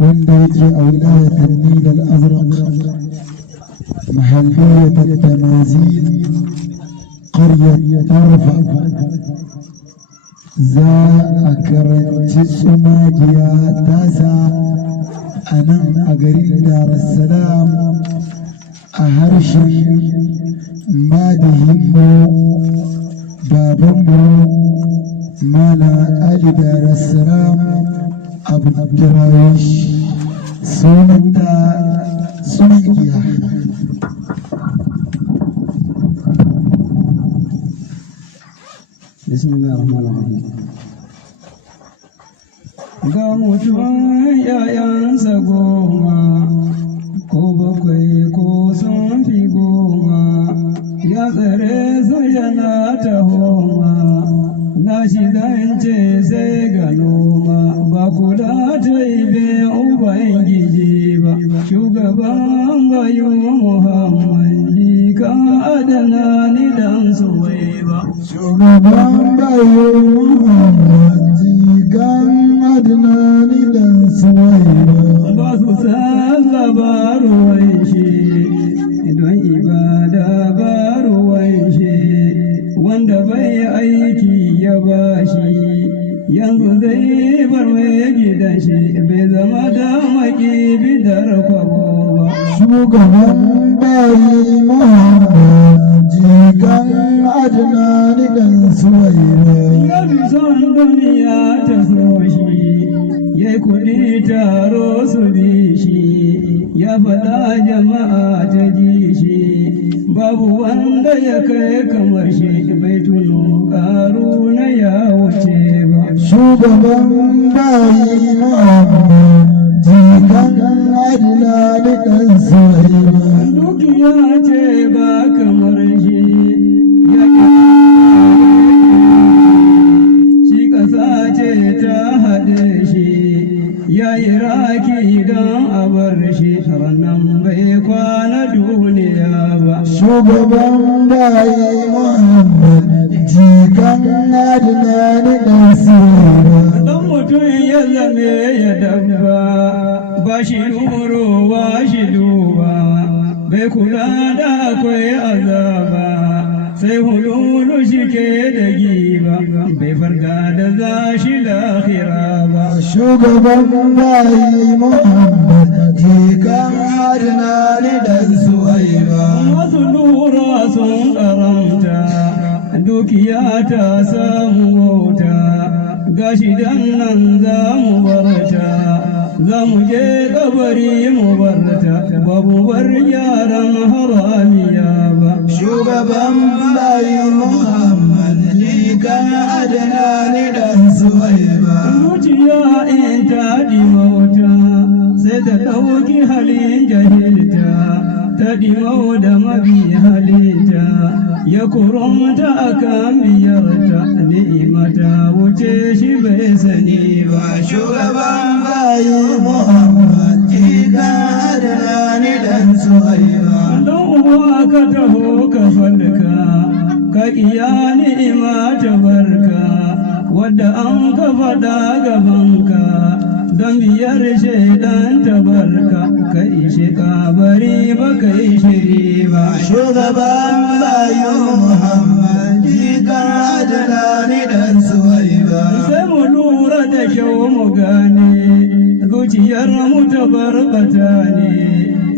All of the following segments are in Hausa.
ونديك أولاد النيل الأزرق محلية التمازين قرية طرفة za a karanci sumagiya tasa a nan a garin Darussalam a harshen madihinmu babanmu Malam Ali Darussalam Abdurrawish sunanta sumagiya. Bismillahirrahmanirrahim. Ga mutum yayansa goma, ko bakwai ko sun fi goma, ya tsare su yana ta homa, na shi zance sai ga noma, ba kula ta ibe Ubangiji ba, shugaban bayu Muhammad ka adana ni dan suwai ba. Shugaban bayo Muhammad kan adnani dan suwaiba ba su san labaruwan shi don ibada baruwan shi wanda bai aiki ya bashi yanzu zai bar mai gidan shi bai zama da maki bidar kwabo ba. Shugaban bayi Muhammad kan adnani dan suwaiba ya fi son duniya ta so shi ya yi kuɗi taro su bi shi ya faɗa jama'a ta ji shi babu wanda ya kai kamar shi bai tuno ƙaru na ya wuce ba. Shugaban bayi Muhammad kan adnani dan suwaiba dukiya ce ba kamar shi ya shi ƙasa ce ta haɗe shi ya yi raki don a bar shi rannan bai kwana duniya ba. Shugaban bayi Muhammad kan adnani dan suwaiba Dan mutum ya zame ya dabba ba shi durowa shi duba bai kula da akwai azaba sai hululu shi ke da giba bai farga da za shi lahira ba. Shugaban bayi Muhammad kan adnani dan suwaiba Wasu lura sun karanta dukiya ta samu wauta gashi dan nan za mu barta za mu je kabari mu barta babu bar yaran haramiya ba. Shugaban bayi Muhammad kan adnani dan suwaiba Zuciya in ta dimauta sai ta ɗauki halin jahilta ta dimau da mabi halinta ya kurumta a kan biyarta ni'imata wuce shi bai sani ba. Shugaban bayi Muhammad kan adnani dan suwaiba Don uwa ka taho ka falka ka iya ni'ima ta barka wadda an ka faɗa gabanka don biyar shaidan ta barka ka ishe kabari ba ka yi shiri ba. Shugaban bayi Muhammad kan adnani dan suwaiba Sai mu lura da kyau mu gane zuciyar mu ta barbata ne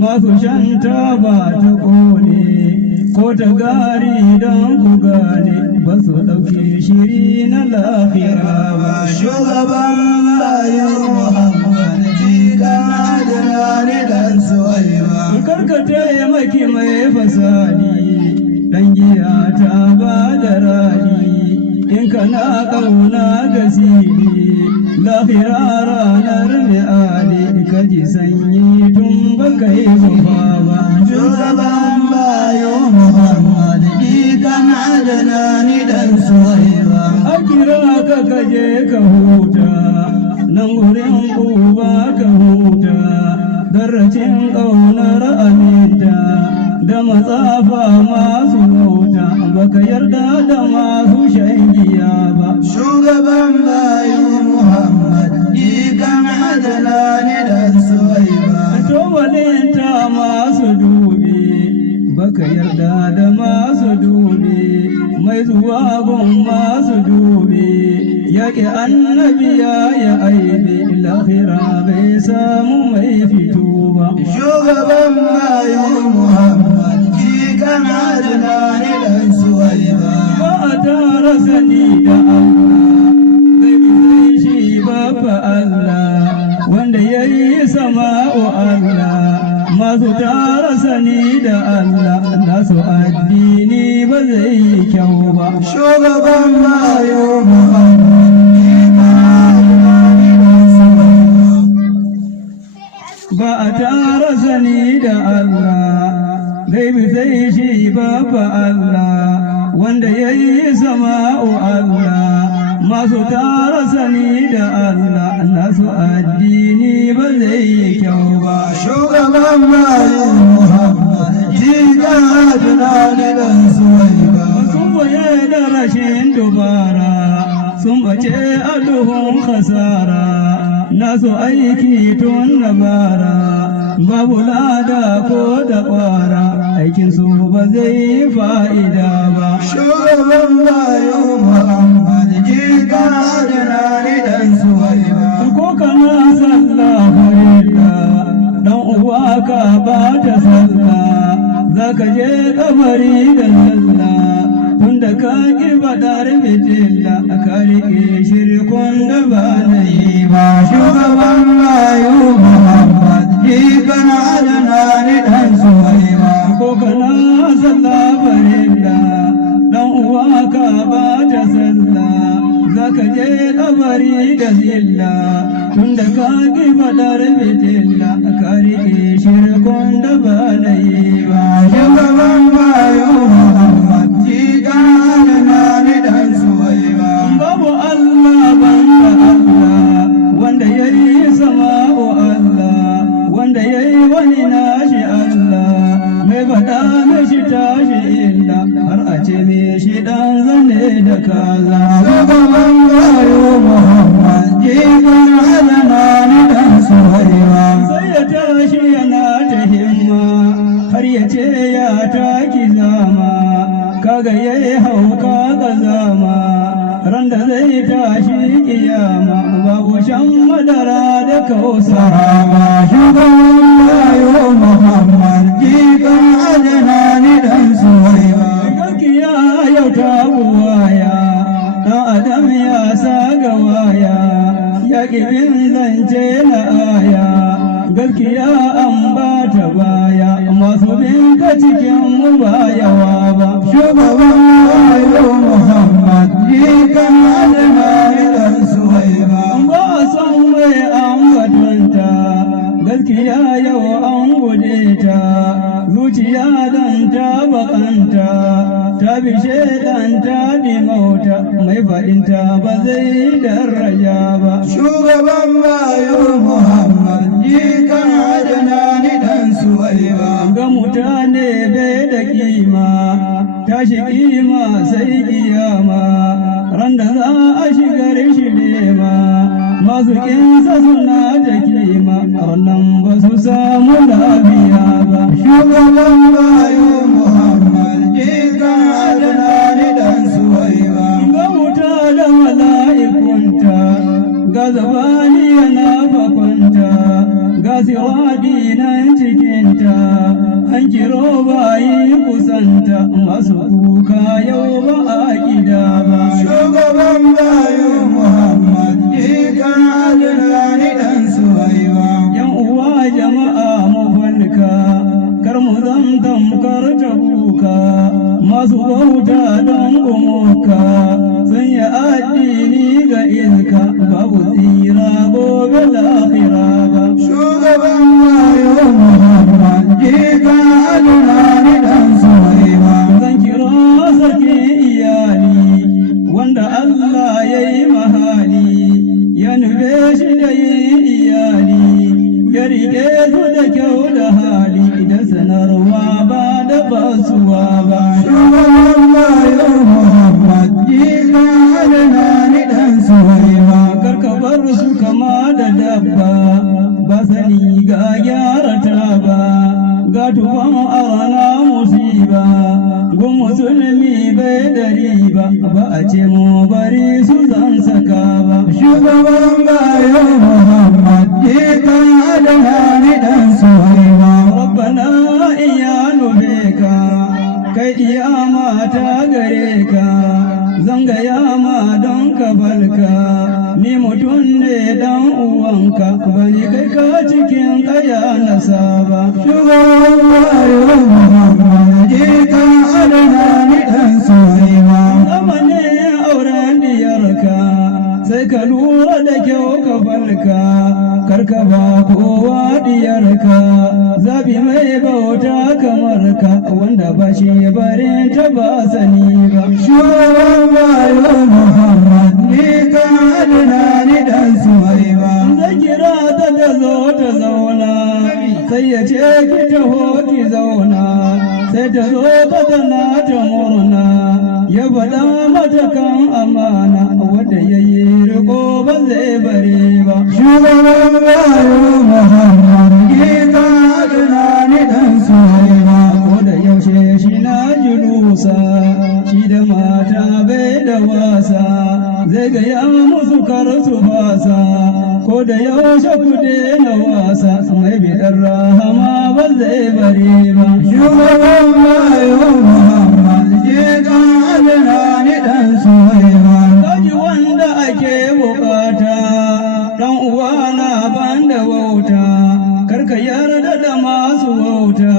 masu shanta ba ta ƙone ko ta gari don ku gane ba su ɗauki shiri na lafiya ba. Shugaban bayi Muhammad kan adnani dan suwaiba Karka taimaki mai fasadi ɗan giya ta ba da rani in kana ƙauna gasiri lafiya ranar mi'ali ka ji sanyi tun baka yi zufa ba. Shugaban bayi Muhammad kan adnani dan suwaiba A kira ka kaje ka huta nan wurin uba ka huta daracin ƙaunar aminta da matsafa masu wauta baka yarda da masu shan giya ba. Shugaban bayi Muhammad kan adnani ni dan suwaiba. to walinta masu dubi baka yarda da masu dubi mai zuwa gun masu dubi yaƙi annabiya ya aibi lahira bai samu mai fito ba Shugaban mayu Muhammad jikan Adnani dan suwaiba. ba a tara sani da Allah zai shi babba Allah wanda ya yi sama'u Allah masu tara sani da Allah nasu addini ba zai yi kyau ba Shugaban mayu Muhammad jikan Adnani dan suwaiba. ba a tara sani da Allah gaibi sai shi babba Allah wanda ya yi sama'u Allah masu tara sani da Allah nasu addini ba zai yi kyau ba Shugaban mayu Muhammad jikan Adnani dan suwaiba. sun baye da rashin dubara sun bace a duhun khasara nasu aiki tun dabara babu lada ko da kwara aikin su ba zai yi fa'ida ba Shugaban mayu Muhammad jikan Adnani dan suwaiba. ko kana sallah farilla dan uwa ka ba ta sallah zaka je kabari da sallah tunda ka ki badar bijilla ka rike shirkun da ba na yi ba Shugaban mayu Muhammad jikan Adnani dan suwaiba. ko kana sallah farilla dan uwa ka ba ta sallah zaka je kabari da zilla tunda ka ki badar bijilla ka rike shirkun da ba na yi ba Shugaban mayu Muhammad jikan Adnani dan suwaiba. babu Allah banda Allah wanda ya yi sama'u Allah wanda ya yi wani nashi Allah mai faɗa mashi tashi illa har a ce me shi ɗan zane da kaza Shugaban mayu Muhammad jikan Adnani dan suwaiba. sai ya tashi yana ta himma har ya ce ya taki zama kaga ya yi hauka ga zama ran da zai tashi kiyama babu shan madara da kausara Sahaba shugaban mayu Muhammad jikan Adnani dan suwaiba. gaskiya yau ta buwaya ɗan adam ya sa ga waya ya bin zance na aya gaskiya an ba ta baya masu bin ka cikin mu ba yawa ba Shugaban mayu Muhammad jikan Adnani dan suwaiba. ba a son mai an batunta gaskiya yau an gode ta zuciya dan ta bakanta ta bi shaidan ta bi mauta mai faɗinta ba zai daraja ba Shugaban mayu Muhammad jikan Adnani dan suwaiba. ga mutane bai da kima tashi kima sai kiyama ran da za a shigar shi nema masu kinsa suna da kima nan ba su samu lafiya ba Shugaban mayu Muhammad jikan Adnani dan suwaiba. ga wuta da mala'ikunta ga zabani yana fakwanta ga siwadi nan cikinta an kiro bayi kusanta masu kuka yau ba a gida ba Shugaban mayu Muhammad jikan Adnani dan suwaiba. yan uwa jama'a mu falka kar mu zan tamkar ta kuka masu bauta don gumuka sun yi addini ga iska babu tsira gobe lahira ba Shugaban mayu Muhammad jikan Adnani dan suwaiba. zan kira sarki iyali wanda Allah ya yi mahali ya nube shi da yin iyali ya rike su da kyau da hali da sanarwa ba da basuwa ba Shugaban mayu Muhammad jikan Adnani dan suwaiba. karka bar su kama da dabba ba ga gyara ta ba ga tufan arana musiba gun musulmi bai da riba ba a ce mu bari su zan saka ba shugaban bayo Muhammad jika Adnani dan Suhaima rabbana iya nufe ka kai iya mata gare ka zanga ya ma don ka balka ni mutum ne dan uwanka bani kai ka cikin kaya na saba shugaban bayo Muhammad jika Adnani dan Suhaima amane auren diyarka sai ka lura da kyau ka falka karka ba kowa diyarka zabi mai bauta kamar ka wanda ba shi barin ta ba sani ba shugaban bayo Muhammad jika Adnani dan Suhaima zai kira ta ta zo ta zauna sai ya ce ki taho ki zauna sai ta zo ta tana ta murna ya faɗa mata kan amana wadda ya yi riko ba zai bare ba shugaban bayo Muhammad jika Adnani dan Suhaima ko da yaushe shi na julusa shi da mata bai da wasa zai gaya musu kar su fasa ko da yaushe ku daina wasa mai bidar rahama ba zai bare ba shugaban bayo Muhammad jika Adnani dan Suhaima kaji wanda ake bukata dan uwa na banda wauta karka yarda da masu wauta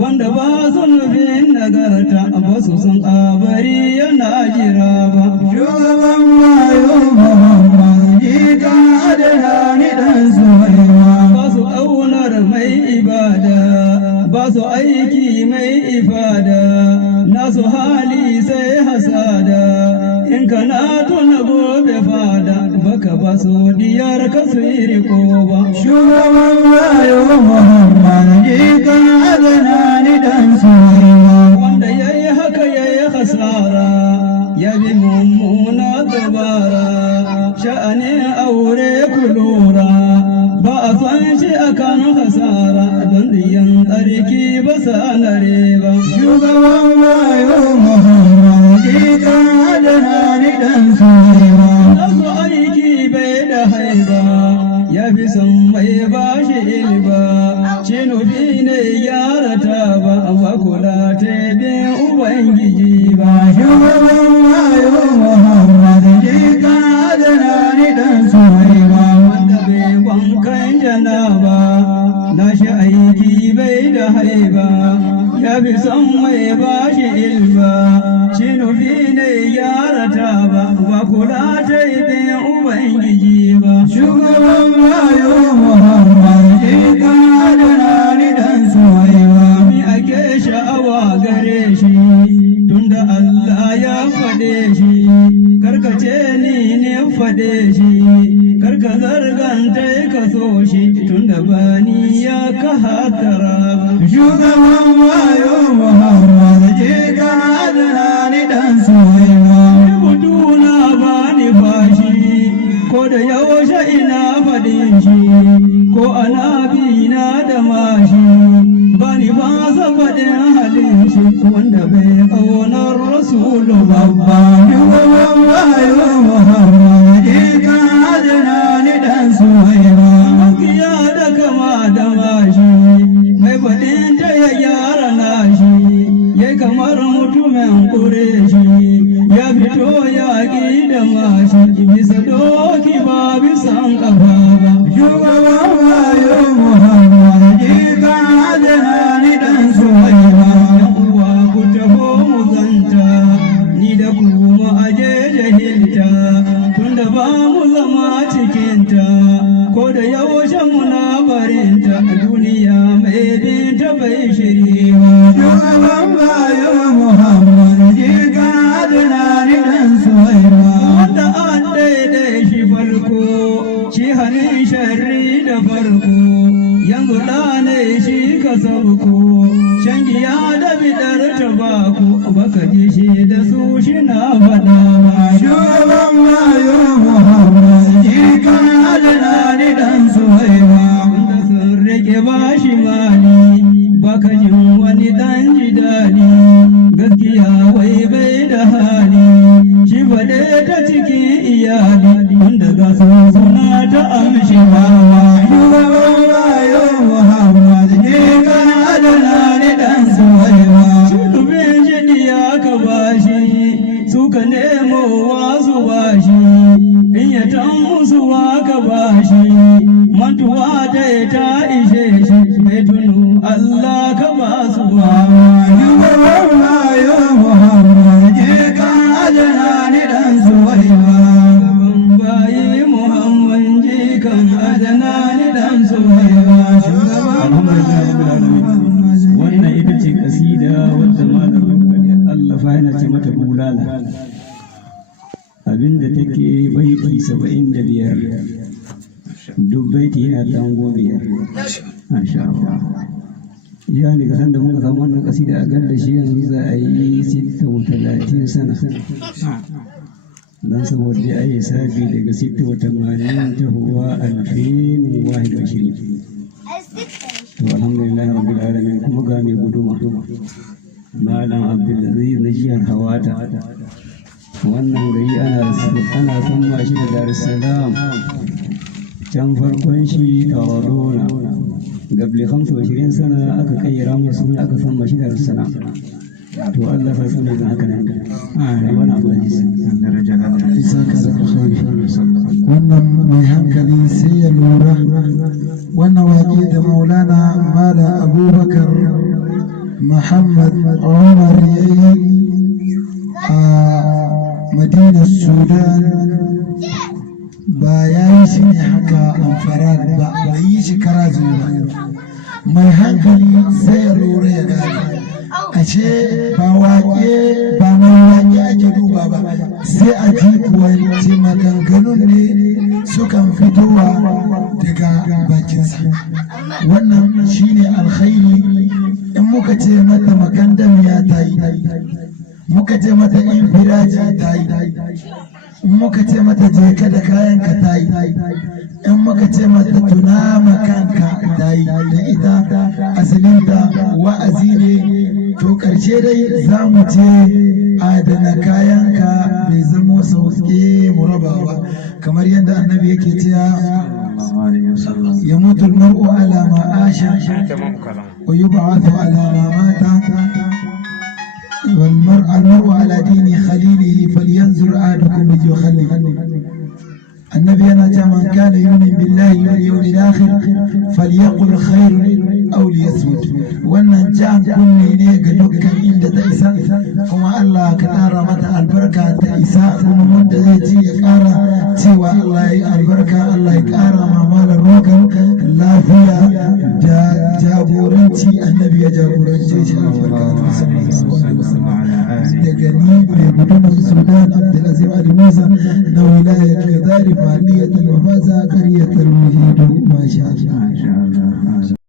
wanda ba su nufin nagarta ba su san kabari yana jira ba shugaban bayo Muhammad jika Adnani dan Suhaima ba su ƙaunar mai ibada ba su aiki mai ifada nasu hali sai hasada in kana tuna gobe fada baka ba su diyar ka su yi riko ba shugaban bayo Muhammad jika Adnani dan Suhaima wanda ya yi haka ya yi hasara ya bi mummuna dabara sha'anin aure kulura ba a san shi akan hasara don diyan tsarki ba sanare ba shugaban bayo Muhammad jika Adnani dan Suhaima nasu aiki bai da haiba ya fi son mai ba shi ilba cinufi ne gyara ta ba ba kula ta bin ubangiji ba shugaban bayo Muhammad jika Adnani dan Suhaima wanda bai wankan janaba na shi aiki bai da haiba ya fi son mai ba shi ilba cinufi ne gyara ta ba kula ta bin ubangiji ba shugaban bayo Muhammad jika Adnani dan Suhaima mi ake sha'awa gare shi tunda Allah ya faɗe shi karkace ni ne faɗe shi karka zarganta ka so shi tunda bani ya ka hatara shugaban bayo Muhammad jika Adnani dan Suhaima rubutuna bani fashi ko da yaushe ina faɗin shi ko ana bina da mashi bani fasa faɗin halin shi wanda bai ƙaunar rasulu babba shugaban bayo Muhammad jika Adnani dan Suhaima makiya da kama da mashi mai faɗin ta ya gyara nashi ya kamar mutumin ƙureshi ya fito yaƙi da mashi bisa doki ba bisan ƙafa ba shugaban bayo Muhammad jika Adnani dan Suhaima uwa ku taho mu zanta ni da ku mu aje jahilta tunda ba mu zama cikinta ko da yaushe muna barinta duniya mai binta bai shiri ba shugaban bayo Muhammad jika Adnani dan Suhaima wanda an daidai shi farko shi hannun sharri da farko yanzu ɗane shi ka sauko shan giya da bidar tabako baka ji shi da su shi na faɗa ba shugaban bayo Muhammad jika Adnani dan Suhaima wanda sun ke bashi mali baka jin wani dan jidali gaskiya wai bai da hali shi faɗe ta cikin iyali wanda ga su suna ta amshi bawa shugaban wayo Muhammad jikan Adnan dan Suwaiba shugabin jini ya ka bashi suka nemo wasu bashi in ya tan musu waka bashi mantuwa ta ishe shi mai tunu Allah ka ba su wawa shugaban wayo Muhammad jikan Adnan dan Suwaiba bayi Muhammad jikan Adnan dan Suwaiba wannan ita ce kasida wadda malamin Allah fa yana ce mata bulala abinda take baiti 75 duk baiti yana tango 5 masha Allah ya ne kasan da muka samu wannan kasida a gan da shi yanzu za a yi 36 sana dan saboda ya yi sabi daga 86 ta huwa 2021 to alhamdulillah rabbil alamin kuma ga mai guduma malam Abdulaziz na jihar Hawata wannan gari ana son mashi da Dar es Salaam can farkon shi Tawadona gabli 25 sana aka kayyara musu aka san mashi Dar es Salaam to Allah sa su ne ga haka nan wani Abdulaziz daraja Allah saka da alkhairi wannan mai hankali sai ya lura wannan waƙe da Maulana Mala Abubakar Muhammad Umar yayi a Madinar Sudan ba ya yi shi ne haka amfara ba yi shi karazu ba mai hankali sai ya lura ya gane ashe ba waƙe ba mai waƙe ake duba ba sai a ji kuwanci maganganun ne sukan fitowa daga bakinsa wannan shine alkhairi in muka ce mata makandamiya ta yi muka ce mata infiraji ta yi in muka ce mata jeka da kayanka ta yi in muka ce mata tuna makanka ta yi da ita asalinta wa'azi ne to ƙarshe dai za mu ce adana kayanka bai zamo sauke mu raba ba kamar yadda annabi yake cewa ya mutu mar'u ala ma asha wa yub'athu ala ma mata المرء على دين خليله فلينظر أحدكم من يخلف النبي أنا من كان يؤمن بالله واليوم الآخر فليقل خير أو ليسود وأن جاء كل نيجا دكا عند تيسا كما الله كتارا متى البركة تيسا كما مد زيتي يكارا سوى الله البركة الله يكارا ما مال الروكا لا فيها jagoranci annabi ya jagorance shi a daga ni mai gudumar sudan abdulaziz al-musa na wilayar kadari fa'aliyatan wa faza kariyatar muhidu masha Allah